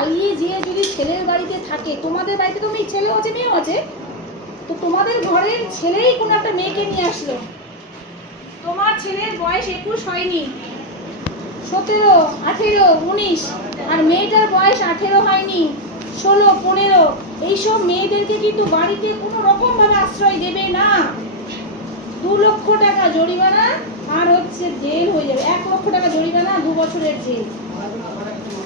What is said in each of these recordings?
পালিয়ে যেয়ে যদি ছেলের বাড়িতে থাকে, তোমাদের বাড়িতে তো ছেলেও আছে মেয়েও আছে, তো তোমাদের ঘরের ছেলেই কোনো একটা মেয়েকে নিয়ে আসলো, তোমার ছেলের বয়স 21 হয়নি, 17, 18, 19, আর মেয়েটার বয়স 18 হয়নি, 16, 15, এইসব মেয়েদেরকে কিন্তু বাড়িতে কোনো রকম ভাবে আশ্রয় দেবে না। 2 লক্ষ টাকা জরিমানা আর হচ্ছে জেল হয়ে যাবে। 1 লক্ষ টাকা জরিমানা, 2 বছরের জেল।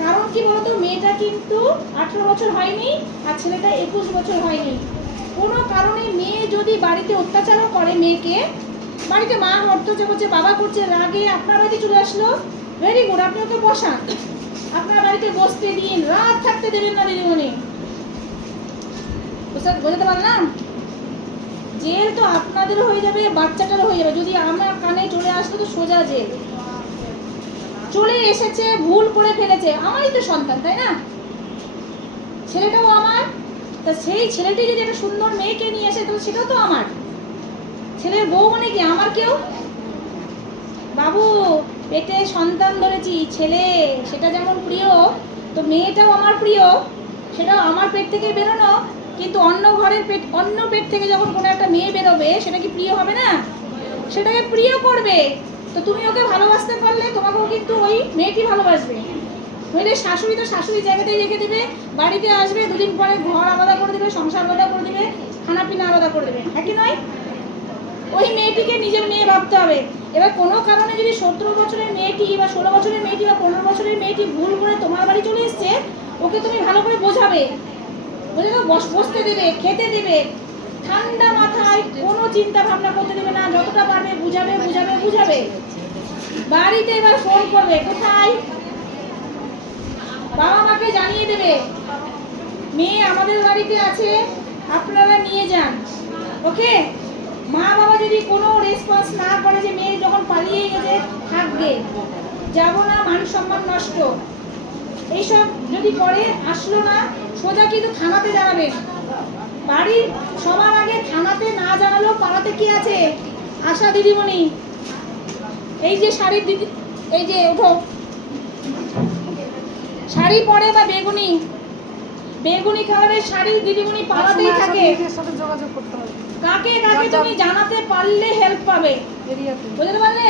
কারণ কি বলতো, মেয়েটা কিন্তু 18 বছর হয়নি আর ছেলেটা 21 বছর হয়নি। কোনো কারণে মেয়ে যদি বাড়িতে অত্যাচারও করে, মেয়েকে বাড়িতে মা অত্যাচার করছে, বাবা করছে, রাগে আপনার বাড়িতে চলে আসলো, ভেরি গুড, আপনি ওকে বসান, আপনার বাড়িতে বসতে দিন, রাত থাকতে দেবেন না দিদিমণি। বোঝাতে পারলাম? জেল তো আপনাদেরও হয়ে যাবে, বাচ্চাটারও হয়ে যাবে। যদি আমার কানে চলে আসতো তো সোজা জেল। চলে এসেছে, ভুল করে ফেলেছে, আমারই তো সন্তান, তাই না? ছেলেটাও আমার, তা সেই ছেলেটি যদি একটা সুন্দর মেয়েকে নিয়ে আসে তাহলে সেটাও তো আমার। ছেলের বউ মানে কি আমার কেউ? বাবু, পেটে সন্তান ধরেছি, ছেলে, সেটা যেমন প্রিয়, তো মেয়েটাও আমার প্রিয়, সেটাও আমার পেট থেকে বেরোনো। কিন্তু অন্য ঘরের পেট, অন্য পেট থেকে যখন কোনো একটা মেয়ে বেরোবে, সেটা কি প্রিয় হবে না? সেটাকে প্রিয় করবে। তো তুমি ওকে ভালোবাসতে পারলে তোমাকেও কিন্তু ওই মেয়েটি ভালোবাসবে। নইলে শাশুড়ি তো শাশুড়ি জায়গাতেই রেখে দেবে, বাড়িতে আসবে, 2 দিন পরে ঘর আলাদা করে দেবে, সংসার আলাদা করে দেবে, খানা পিনা আলাদা করে দেবে, হ্যাঁ কি নয়? ওই মেয়েটিকে নিজের মেয়ে ভাবতে হবে। এবার কোনো কারণে যদি 17 বছরের মেয়েটি বা 16 বছরের মেয়েটি বা 15 বছরের মেয়েটি ভুল করে তোমার বাড়ি চলে এসছে, ওকে তুমি ভালো করে বোঝাবে, বুঝে তো বসতে দেবে, খেতে দেবে, ঠান্ডা মাথায় কোনো চিন্তা ভাবনা করতে দেবে না, যতটা পারবে বুঝাবে বুঝাবে বুঝাবে। বাড়িতে এবার ফোন করবে, কোথায়, বাবা মাকে জানিয়ে দেবে মেয়ে আমাদের বাড়িতে আছে, আপনারা নিয়ে যান, ওকে? মা বাবা যদি কোনো রেসপন্স না করে যে মেয়ে যখন পালিয়ে গেছে থাকবে, যাব না, মান সম্মান নষ্ট, এইসব যদি করে, আসলো না, সোজা কিন্তু থানাতে জানাবেন। বাড়ির সবার আগে থানাতে না জানালেও পাড়াতে কি আছে, আশা দিদিমণি, এই যে শাড়ির দিদি, এই যে ওঠো, শাড়ি পরে বা বেগুনি বেগুনি কালারের শাড়ি দিদিমণি পাড়াতেই থাকে, যোগাযোগ করতে হবে। কাকে কাকে তুমি জানাতে পারলে হেল্প পাবে, বুঝতে পারলে?